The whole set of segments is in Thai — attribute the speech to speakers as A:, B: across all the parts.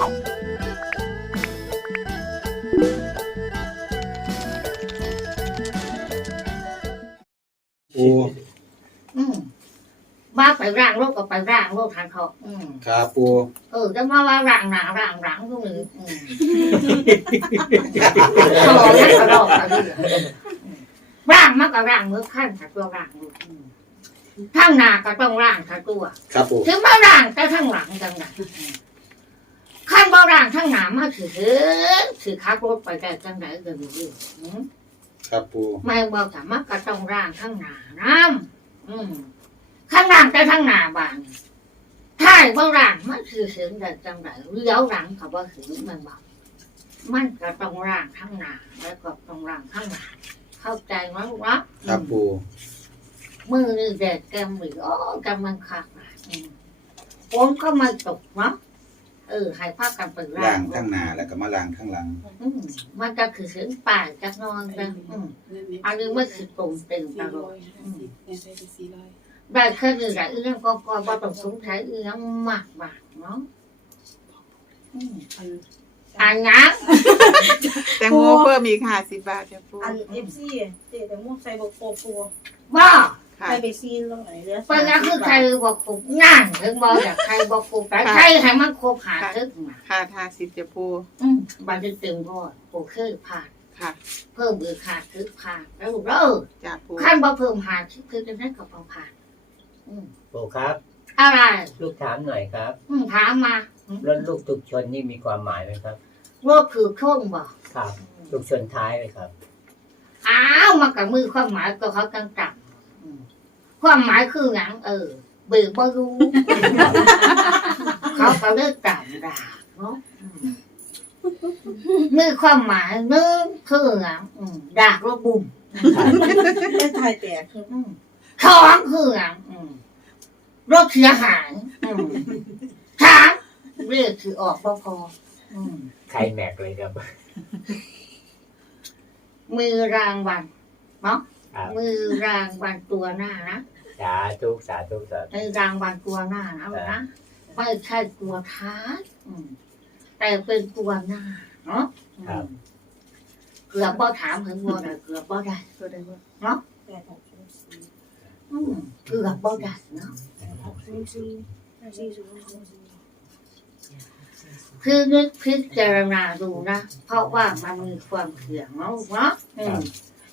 A: ปู
B: อืมว่าไปร่างโลกก็ไปร่างโลกทางเขาอืม
A: ครับปู
B: เออจะมาว่าร่างหนาร่างหลังก็มืออืมขอให้กระดอกกระเดื่องร่างมากกว่าร่างมือขั้นถ้าตัวร่างลูกอืมทั้งหน้าก็ต้องร่างถ้าตัว
A: ครับปู
B: ถึงมาร่างแต่ทั้งหลังจังไง ขั้นบ่ร่างทั้งหน้ามาถือถือขับรถไปได้จังไหนก็มีอยู่อืม
A: ครับปู
B: ไม่บอกสามารถก็ต้องร่างข้างหน้าน้ำอืมข้างล่างแต่ข้างหน้าบางถ้าว่าร่างมันคือเสียงแต่จังไรเลี้ยวหลังกับว่าเสียงมันบอกมันก็ต้องร่างข้างหน้าแล้วก็ต้องร่างข้างหลังเข้าใจมั้ยลูกเนาะ
A: ครับปู
B: มือนี่แดดแกมหรืออ๋อกำลังขาดนะอืมฝนก็ไม่ตกเนาะ เออให้ภาพกันเป็นร่า
A: ล่างงทั้งหน้าแล้วก็มาล่างทั้งหลัง
B: อืมมันก็คือเสียงป่าจากนอนกันอืมอันนี้ไม่คือตรงเต็มตลอดได้แค่นี้แหละเรื่องก็ก็ว่าต้องสงสัยเรื่องมากมากๆเนาะอืมอ่านงั้น
C: แตงโมเพิ่มอีกห้าสิบบาทจ้ะปู
D: อันเอฟซีเจ๊แต่ม่วงใส่บกโปปัว
B: ว่า
C: ค่ะ
D: ใส่ไปซีนลงไหนเรือ
B: เป็นงั้นคือใครบอกผมงานถึงบอกอยากใครบอกผมแต่ใครให้มันครบหาทึกมา
C: ค่ะห้าสิบจ้ะปู
B: อืมบันทึกเต็มพ่อโอเคผ่าน
C: ค่ะ
B: เพิ่มอีกหาทึกผ่านแล้วลูกเด้อ
C: จ้ะปู
B: ขั้นบ่เพิ่มหาทึกคือจะได้กับบ่ผ่านอืม
E: ปู่ครับ
B: อะไร
E: ลูกถามหน่อยครับ
B: อืมถามมาอืม
E: รถลูกถูกชนนี่มีความหมายไหมครับ
B: โรคคือโช่วงบอก
E: ครับลูกชนท้ายไหมครับ
B: อ้าวมากับมือความหมายก็เขากังกับอืม ความหมายคือหนังเออ เบิกบ่รู้ เขาก็เลิกต่างด่าเนาะอืมมือความหมายหนึงคือหนังอืมด่ารถบุ่ม
D: ไม่ทายแตกคือ
B: อืมสองคือหนังอืมรถเสียหายอืมสามเรียกคือออกบ่พออืม
E: ใครแม็กเลยครับ
B: มือรางวัลเนาะ
E: ครับ
B: มือรางวัลตัวหน้านะ
E: สาธุสาธุสาธุ
B: ในรางวัลตัวหน้านะลูกนะไม่ใช่ตัวท้ายอืมแต่เป็นตัวหน้าเนาะอืมเกือบบ่ถามถึงบ่ได้เกือบบ่ได้
C: ตัวใดบ่
D: แปดหกศูนย์สี่
B: อืมเกือบบ่ได้เนาะ
D: หกศูนย์สี่สี่ศูนย์ศูนย์สี่
B: คือนึกพิจารณาดูนะ เพราะว่ามันมีความเสี่ยงเนาะลูกเนาะอืม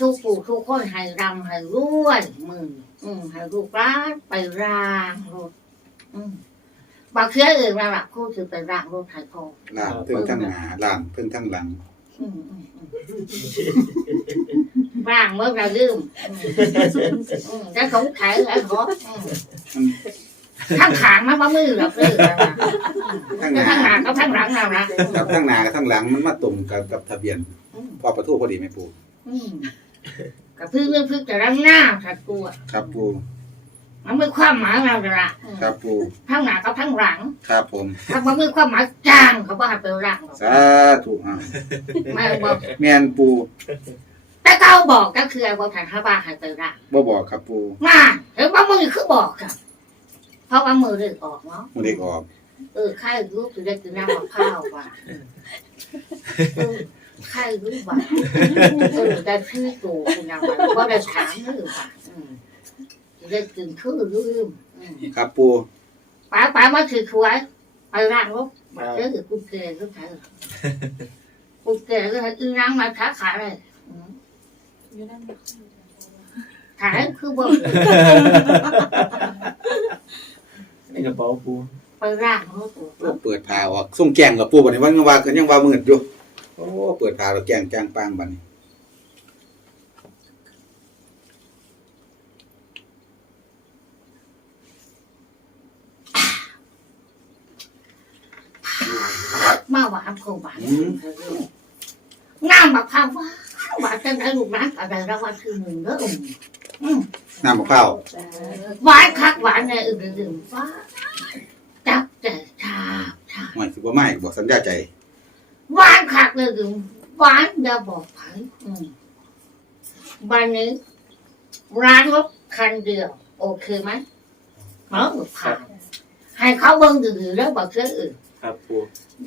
B: ทุกปู่ทุกคนให้รำให้รวยมืออืมให้ลูกร้านไปรางรถอืมบางเชื่ออื่นมาละคู่ถือไปรางรถไถโค
A: ล่างเพิ่งทั้งหน้าล่างเพิ่งทั้งหลัง
B: อืมอืมอืมร่างเมื่อเราลืมอืมอืมจะสงสัยไอ้หออืมข้างขางมันว่ามือเราเลยนะ
A: ทั้งห
B: จะ
A: น้า
B: ข้างหลังก็ข้างหลังเรานะ
A: กับทั้งหน้ากับทั้งหลังมันมาตรงกับกับทะเบียน
B: อืม
A: พอประตูพอดีไหมปู
B: อืม กับพึ่งเรื่องพึ่งจะรังหน้าถัดตัว
A: ครับปู
B: มันมีความหมายเราละอืม
A: ครับปู
B: ทั้งหน้ากับทั้งหลัง
A: ครับผม
B: ถ้ามันมีความหมายจางเขาบอกให้ไปร่างหรอก
A: สาธุอะ
B: ไม่บอก
A: แม่นปู
B: แต่เขาบอกก็คือไอ้บอกทางข้าบ้านให้ไปร่าง
A: บ่บอกครับปู
B: มาเห็นว่ามือคือบอกครับเพราะว่ามือเลือออกเนาะ
A: มูเด็กออก
B: เออใครรู้คือได้กินน้ำมะพร้าวว่ะเออ ใครรู้ว่ะเออได้ชื่อตัวคุณน้ำว่ะว่าได้ถามหรือว่ะอืมได้กินคือลืมอืม
A: ครับปู
B: ป๋าป๋ามาถือถวยไปร่างรถเออกูเกลือก็ใช่กูเกลือก็ใช่อีนางมาค้าขายเลยอืม
D: อยู่นั่นไม่
B: ขายคือบอก
F: ในกระเป๋าปู
B: ไปร่างรถ
A: โอ้เปิดพาออกส่งแกงกับปูบัดนี้ว่าว่ากันยังว่ามืดอยู่ โอ้เปิดพาเราแกงจางปางบัดนี้
B: มาหวานคงหวาน
A: อืม
B: งามแบบข้าวหวานหวานจังไงลูกนะอะไรรางวัลคือหนึ่งเด้ออืม
A: น้ำมะพร้าว
B: หวานคักหวานในอื่นอื่นฟ้าจับแต่ชาบชาบ
A: ไม่สิบ่ไม่บอกสัญญาใจ
B: หวาน คักเลยอื่นหวานอย่าบอกไผอืมวันนี้ร้านรถคันเดียว โอเคไหมเออผ่านให้เขาเบิ่งดื้อๆแล้วบอกเชื่ออื่น
F: ครับปู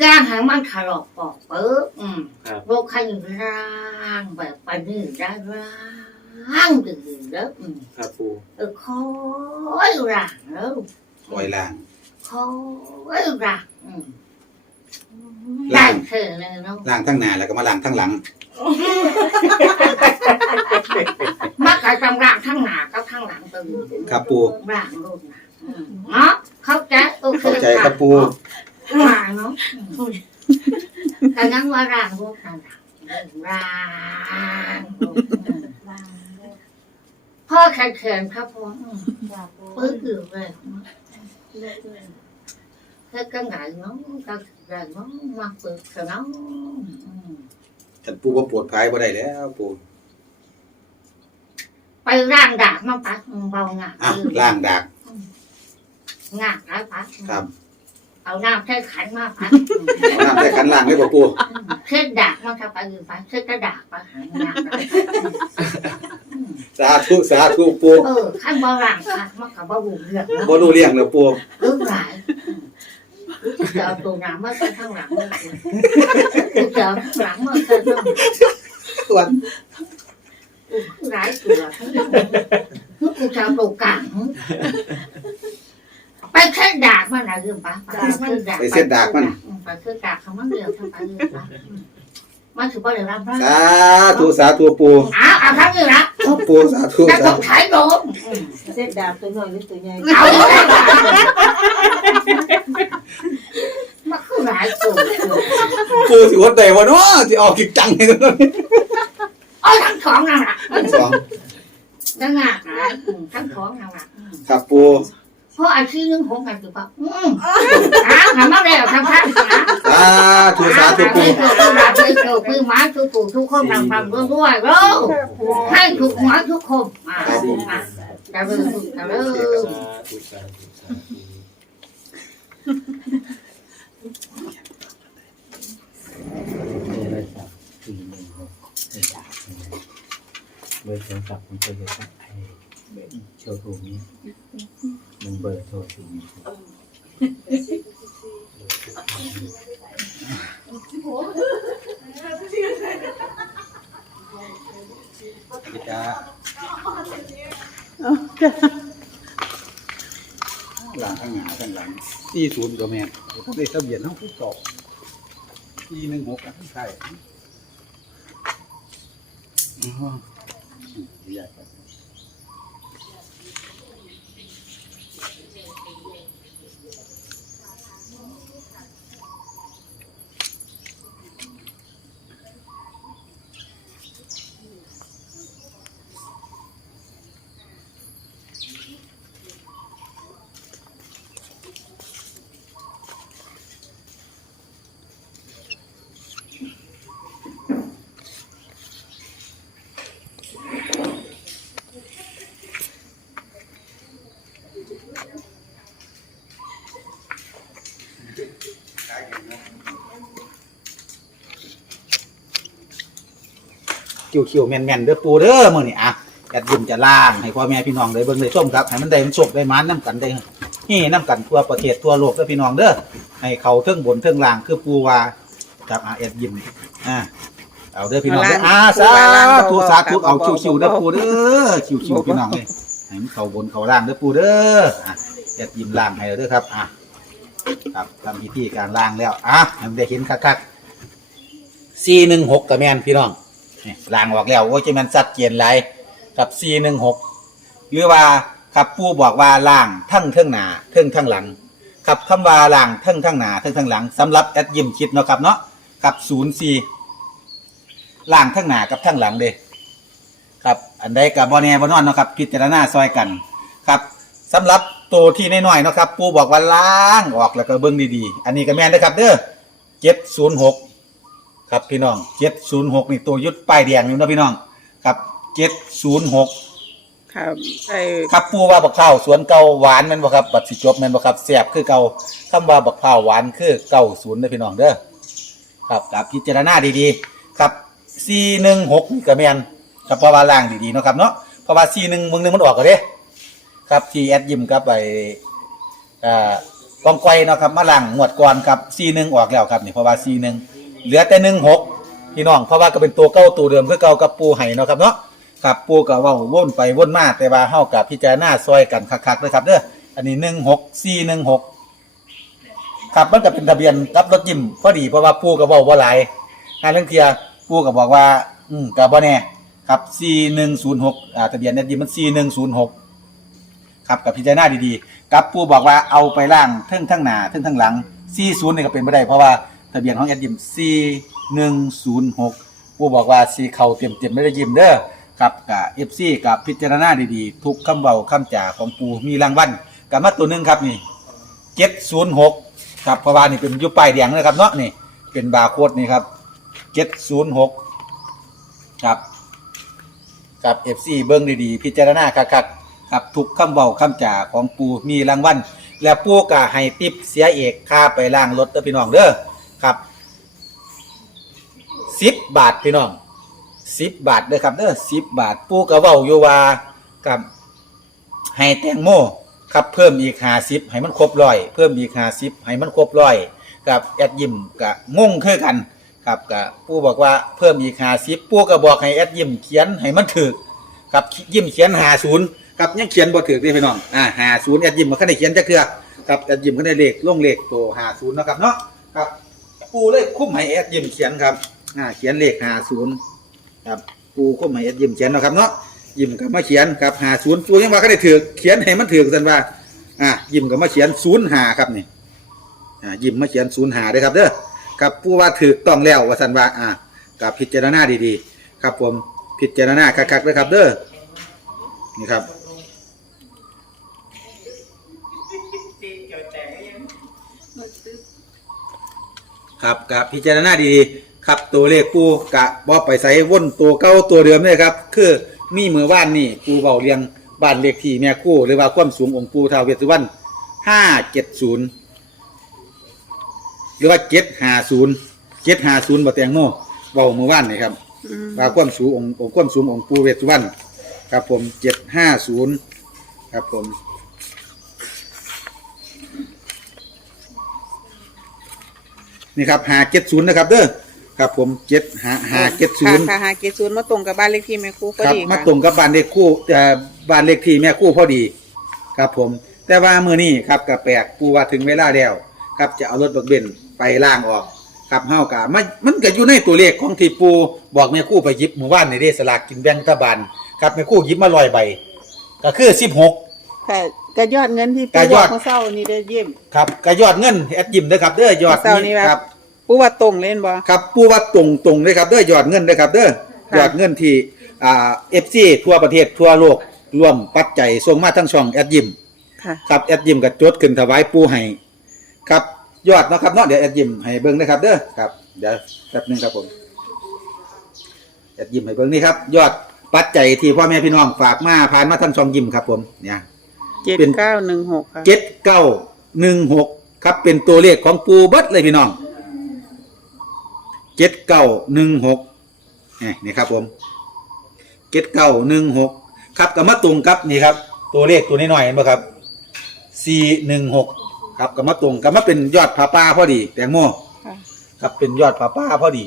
B: ย่างให้มันถลอกปอกเปิบอืม
F: ครับ
B: โรคไข้ร่างแบบปานนี้ได้ร่างดื้อๆแล้วอืม
F: ครับปู
B: เออคอยร่างแล้ว
A: ลอยล่าง
B: คอยร่างอืมได้
A: ล่าง
B: เธอเลยเนาะ
A: ล่างทั้งหน้าแล้วก็มาล่างทั้งหลัง
B: มักจะจำร่างทั้งหน้ากับทั้งหลังตัว
A: ครับปู
B: ร่างรูปหน้าอืมเนาะเข้าใจโอเค
A: เข้าใจครับปู
B: ร่างเนาะอืมแต่ยังว่าร่างรูปหน้าร่างรูปอืม
D: ล่างด้วย
B: พ่อแขนแขนครับผมอืม
D: จ้าปู
B: ปื้ออยู่เลย
D: เลือกด้วย
B: เฮ็ดกันไงเนาะก็ได้เนาะมาเปิดกันเนาะอืม
A: ฉันปูบ่ปวดภายบ่ได้แล้วปู
B: ไปร่างดากมาปัดอืมเบาหนัก
A: อ้าวล่างดาก
B: หนักแล้วปัด
A: ครับ
B: เอาน้ำใส่ขันมาปัดอืม
A: เอาน้ำใส่ขันล่างได้บ่ปู
B: เช็ดดากมาทำไปอื่นไปเช็ดกระดากไปหาหนักแล้วอืม
A: สาธุสาธุปู
B: เออขั้นบ่ร่างค่ะมันกับบ่บุเรื่องเนาะ
A: บ่รู้เรื่องแล้วปู
B: ลึกหลาย อืมจะเอาตัวน้ำมาใส่ข้างหลังเลยจะเอาข้างหลังมาใส่ข้าง
A: ส่วน
B: อู้ร้ายตัวกูจะเอาตัวกลางไปเส้นดากมันอะไรยืมปะไปเส้นดากไปเส้นดากเขามันเดียวทำไปเรื่อยปะมันถือว่าเดี๋ยวรับได้
A: สาธุสาธุปู
B: อ้าวเอาทั้งนี้ละ
A: ปูสาธุ
B: จะ
A: สา
B: ต้อง
A: ธุ
B: ใช้โดม
D: เส้นดาบตัวน้อยหรือตัวใหญ่
B: เอามันคือหลายตัว
A: ปูสิว่าได้บ่เนาะสิออกกิจจังให้ตัวนี้
B: โอ้ทั้งสองนั่นแหละ
A: ทั้งสอง
B: ทั้งหนักนะทั้งสองนั่นแหละ
A: ครับปู
B: เพราะอาชีพนึงของกันคือปะอืมอ้าวทำมาแล้วทำท่านะ
A: สาธุสาธุปู
B: ให้ถูกหลับให้ถูกมือไม้ทุกปู่ทุกคนรำรำด้วยๆเร็วให้ถูกหัวทุกคนมามาจะเริ่มจะเริ่
F: สามธุสาธุสาธุ
E: โทรศัพท์สี่หนึ่งหกไม่ดาบเบอร์โทร ศัพท์ของโตโยต้าไอโชว์รูมนี้มันเบอร์โทรสี่หนึ่งหก
A: จ้าหลังข้างหน้าข้างหลังที่ศูนย์ก็แม่นได้ทะเบียนเฮาคือเก่าที่16อันใช่ อ๋อใหญ่ครับคิวๆแม่นๆเด้อปูเด้อมื้อนี้อะแอดยิมจะล่างให้พ่อแม่พี่น้องได้เบิ่งได้ชมครับให้มันได้มันโชคได้มานนํกันได้นี่นํกันทั่วประเทศทั่วโลกเด้อพี่น้องเด้อให้เขาเทิงบนเทิงล่างคือปูว่าจับอะแอดยิมอ่าเอาเด้อพี่น้องเด้ออ่าสาธุสาธุเอาคิวๆเด้อปูเด้อคิวๆพี่น้องเอ้ยให้มันเข้าบนเข้าล่างเด้อปูเด้ออะแอดยิมล่างให้เด้อครับอะครับทำพิธีการล่างแล้วอะให้มันได้เห็นคักๆ416ก็แม่นพี่น้อง นี่ล่างออกแล้วโอ้ยจะมันสัดเจียนไรกับ416หรือว่าครับปูบอกว่าล่างทั้งเทิงหนาเทิงทั้งหลังครับคำว่าล่างเทิงทั้งหนาเทิงทั้งหลังสำหรับแอดยิมคิดเนาะครับเนาะกับ04ล่างทั้งหนากับทั้งหลังเด้ครับอันใดกับบอแน่บอนอนเนาะครับพิจารณาซอยกันครับสำหรับตัวที่น้อยๆเนาะครับปูบอกว่าล้างออกแล้วก็เบิ้งดีๆ อันนี้ก็แม่นนะครับเด้อ706 ครับพี่น้องเจ็ดศูนย์หกนี่ตัวยุดป้ายแดงอยู่นะพี่น้องครับเจ็ดศูนย์หก
C: ครับไอ้
A: ครับปูว่าบักข้าวสวนเก่าหวานแม่นบ่ครับบัดสิจบแม่นบ่ครับแซ่บคือเก่าคำว่าบักข้าวหวานคือเก่าศูนย์เด้อพี่น้องเด้อครับครับพิจารณาดีๆครับสี่หนึ่งหกนี่ก็แม่นครับเพราะว่าล่างดีๆเนาะครับเนาะเพราะว่าสี่หนึ่งมึงหนึงมันออกก็เด้ครับที่แอดยิมกับไปอ่ากองไกวเนาะครับมาล่างงวดก่อนครับ41ออกแล้วครับนี่เพราะว่า41 เหลือแต่16พี่น้องเพราะว่าก็เป็นตัวเก่าตัวเดิมคือเก่ากับปูไห้เนาะครับเนาะครับปูก็เว้าว่นไปว่นมาแต่ว่าเฮากับพิจารณาซอยกันคักๆเด้อครับเด้ออันนี้16416ครับมันก็เป็นทะเบียนกับรถยิมพอดีเพราะว่าปูก็เว้าบ่าหลายหาเรื่องเทียปูก็บบอกว่า อืมก็บ่แน่ครับ4106อ่าทะเบียนเนี่ยยิมมัน4106ครับกับพิจารณาดีๆกับผู้บอกว่าเอาไปล่างเทิงทั้งหน้าเทิงทั้งหลัง40นี่ก็เป็นไม่ได้เพราะว่า ทะเบียนของแอดยิม4106ผู้บอกว่าสีเข่าเต็มเต็มๆไม่ได้ยิมเด้อครับกับ FC กับพิจารณาดีๆ ทุกคำเบาคำจ่าของปูมีรางวัลกับมาตัวหนึ่งครับนี่706ครับเพราะว่านี่เป็นยุปลายแดงนะครับเนาะนี่เป็นบาร์โค้ดนี่ครับ706ครับกับ FC เบิ้งดีๆ พิจารณาคักๆกับทุกคำเบาคำจ่าของปูมีรางวัลและปูก็ให้ติปเสียเอกค่าไปล้างรถเด้อพี่น้องเด้อ ครับสิบบาทพี่น้องสิบบาทเด้อครับเด้อสิบบาท ปูก็เว้าอยู่ว่ากับให้แตงโมครับเพิ่มอีกหาสิบให้มันครบร้อยเพิ่มอีกหาสิบให้มันครบร้อยกับแอดยิมกับงงคือกันครับกับปูบอกว่าเพิ่มอีกหาสิบปูก็บอกให้แอดยิมเขียนให้มันถูกครับยิมเขียนหาศูนย์ครับยังเขียนบ่ถูกเด้พี่น้องอ่าหาศูนย์แอดยิมมันก็ได้เขียนจักเทื่อครับแอดยิมก็ได้เลขลงเลขตัวหาศูนย์นะครับเนาะครับ ปูเลยคุ้มให้แอดยิมเขียนครับอ่าเขียนเลขหาศูนย์ครับปูคุ้มให้แอดยิมเขียนเนาะครับเนาะยิมก็มาเขียนครับหาศูนย์ปูยังว่าก็ได้ถูกเขียนให้มันถูกซั่นว่าอ่ายิมก็มาเขียนศูนย์หาครับนี่อ่ายิมมาเขียนศูนย์หาเด้ครับเด้อครับผู้ว่าถือต้องแล้วว่าสันว่าอ่ากับพิจารณาดีๆ ครับผมพิจารณาคักๆเลยครับเด้อนี่ครับ ครับกับพิจารณาดีๆครับตัวเลขปูกะบอไปใส่วนตัวเก้าตัวเดิมเลยครับ คือมีมือว่านนี่ปูเบาเรียงบ้านเลขที่แม่คู่หรือว่าความสูงองค์ปูท้าวเวสสุวรรณห้าเจ็ดศูนย์หรือว่าเจ็ดห้าศูนย์เจ็ดห้าศูนย์บ่แตงโมเบาเมื่อวานนี่ครับ
C: อืม
A: ว่าความสูงองค์องค์ความสูงองค์ปูเวสสุวรรณครับผมเจ็ดห้าศูนย์ครับผม นี่ครับหาเจ็ดศูนย์นะครับเด้อครับผมเจ็ดหาหาเจ็ดศูนย์
C: ค่ะค่ะหาเกศูนย์มาตรงกับบ้านเลขที่แม่ครูพอ
A: ครับ
C: ดี
A: มา
C: ค่ะ
A: ตรงกับบ้านเลขคู่เอ่อบ้านเลขที่แม่คู่พอดี ครับผม แต่ว่ามือนี้ครับกับแปลกปูว่าถึงเวลาแล้วครับจะเอารถบักเบนไปล่างออกครับเฮากะมันมันก็อยู่ในตัวเลขของที่ปูบอกแม่คู่ไปหยิบหมู่บ้านในเดสลากกินแบ่งรัฐบาลครับแม่คู่หยิบมาลอยใบก็คือสิบหก
C: ค่ะก็ยอดเงินที่
A: ก็
C: ปู
A: ย
C: บ
A: อ
C: อ
A: ด
C: กเมื่อเช้านี่ได้เยี่ยม
A: ครับก็ยอดเงินแอดยิมเด้อครับเด้อยอด
C: เมื่อเช้านี้
A: นี้
C: แบบ
A: ครับ
C: ปูว่าตรงเล่นบ่
A: ครับปูว่าตรงตรงเลยครับเด้อยอดเงินเด้อครับเด้อ
C: ค่ะ
A: ยอดเงินที่อ่าเอฟซีทั่วประเทศทั่วโลกรวมปัจจัยส่งมาทั้งช่องแอดยิม
C: ค่ะ
A: ครับแอดยิมกับจดขึ้นถวายปูให้ครับยอดเนาะครับเนาะเดี๋ยวแอดยิมให้เบิ่งนะครับเด้อครับเดี๋ยวแป๊บหนึงครับผมแอดยิมให้เบิ่งนี่ครับ ยอดปัจจัยที่พ่อแม่พี่น้องฝากมาผ่านมาทั้งช่องยิมครับผมเนี่ย
C: เจ็ด
A: เป็น
C: เก้าหนึ่งหกค่ะ
A: เจ็ดเก้าหนึ่งหกครับเป็นตัวเลขของปูเบิดเลยพี่น้อง เจ็ดเก้าหนึ่งหกนี่ครับผมเจ็ดเก้าหนึ่งหกครับก็มาตรงกับนี่ครับ ตัวเลขตัวนี้หน่อยๆเห็นไหมครับสี่หนึ่งหกครับก็มาตรงก็มาเป็นยอดผาป้าพอดี แตงโม
C: ค่ะ
A: ครับเป็นยอดผาป้าพอดี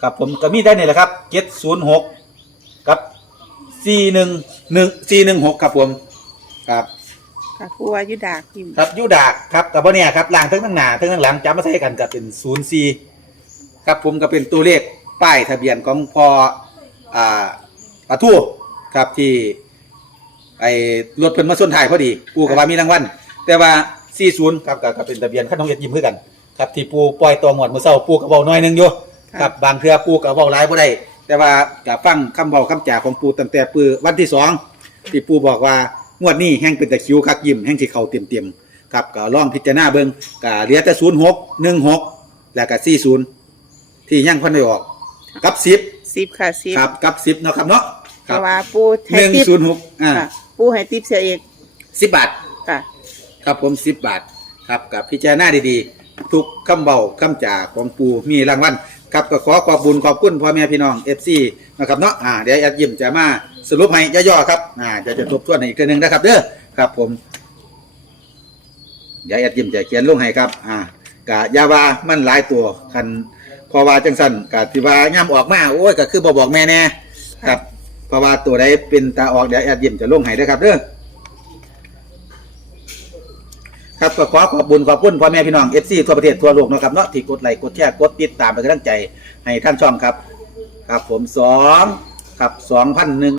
A: ครับผมก็มีได้นี่แหละครับเจ็ดศูนย์หกกับสี่หนึ่งหนึ่งสี่หนึ่งหกครับผมครับ
C: ค่ะปูว่ายุดากพิมพ์
A: ครับยูดากครับกับเนี่ยครับล่างทั้งทั้งหน้าทั้งทั้งหลังจำมาใช้กันกับเป็นศูนย์สี่ครับผมก็เป็นตัวเลขป้ายทะเบียนของพออ่าปะทู่ครับที่ไอ้รถเพิ่นมาส้นถ่ายพอดีปูกับว่ามีรางวัลแต่ว่า40ครับก็ก็เป็นทะเบียนขั้นน้องเอ็ดยิ้มคือกันครับที่ปูปล่อยตัวหมวดมื้อเช้าปูก็เว้าน้อยหนึงอยู่ครับบางเทื่อปูก็เว้าหลายบ่ได้แต่ว่าก็ฟังคำเว้าคำจ่าของปูตั้งแต่ปือวันที่สองที่ปูบอกว่า งวดนี้แห่งเป็นตะคริวคักยิ้มแห่งสิเข้าเต็มๆครับก็ลองพิจารณาเบิ่งก็เหลือแต่06 16แล้วก็40ที่ยังเพิ่นได้ออกกับ10
C: สิบค่ะสิบ
A: ครับกับ10เนาะครับเนาะค
C: เพ
A: รับ
C: ราะว่าปูให้ติป
A: 106อ่า
C: ค่ะปูให้ติปเสียเอก
A: 10บาท
C: ค่ะ
A: ครับผมสิบบาท ครับกับพิจารณาดีๆ ทุกคำเบาคำจ่าของปูมีรางวัล ครับก็ขอขอบบุญขอบคุณพ่อแม่พี่น้องเอฟซีนะครับเนาะอ่าเดี๋ยวแอดยิมจะมาสรุปให้ย่อๆครับอ่าจะจะทบทวนให้อีกทีหนึ่งนะครับเด้อครับผม เดี๋ยวแอดยิมจะเขียนลงให้ครับ อ่ากะยาวามันหลายตัวคันพอว่าจังสันกะที่ว่าย่ำออกมาโอ้ยก็คือบ่บอกแม่แน่ครับเพราะว่าตัวใดเป็นตาออกเดี๋ยวแอดยิมจะลงให้เด้อครับเด้อ ครับก็ขอขอบคุญขอบคุณพ่อแม่พี่น้องเอชซีทั่วประเทศทั่วโลกนะครับเนาะที่กดไลค์กดแชร์กดติดตามเป็นกำลังใจให้ท่านช่องครับ ครับผมสองครับสองพันหนึ่ง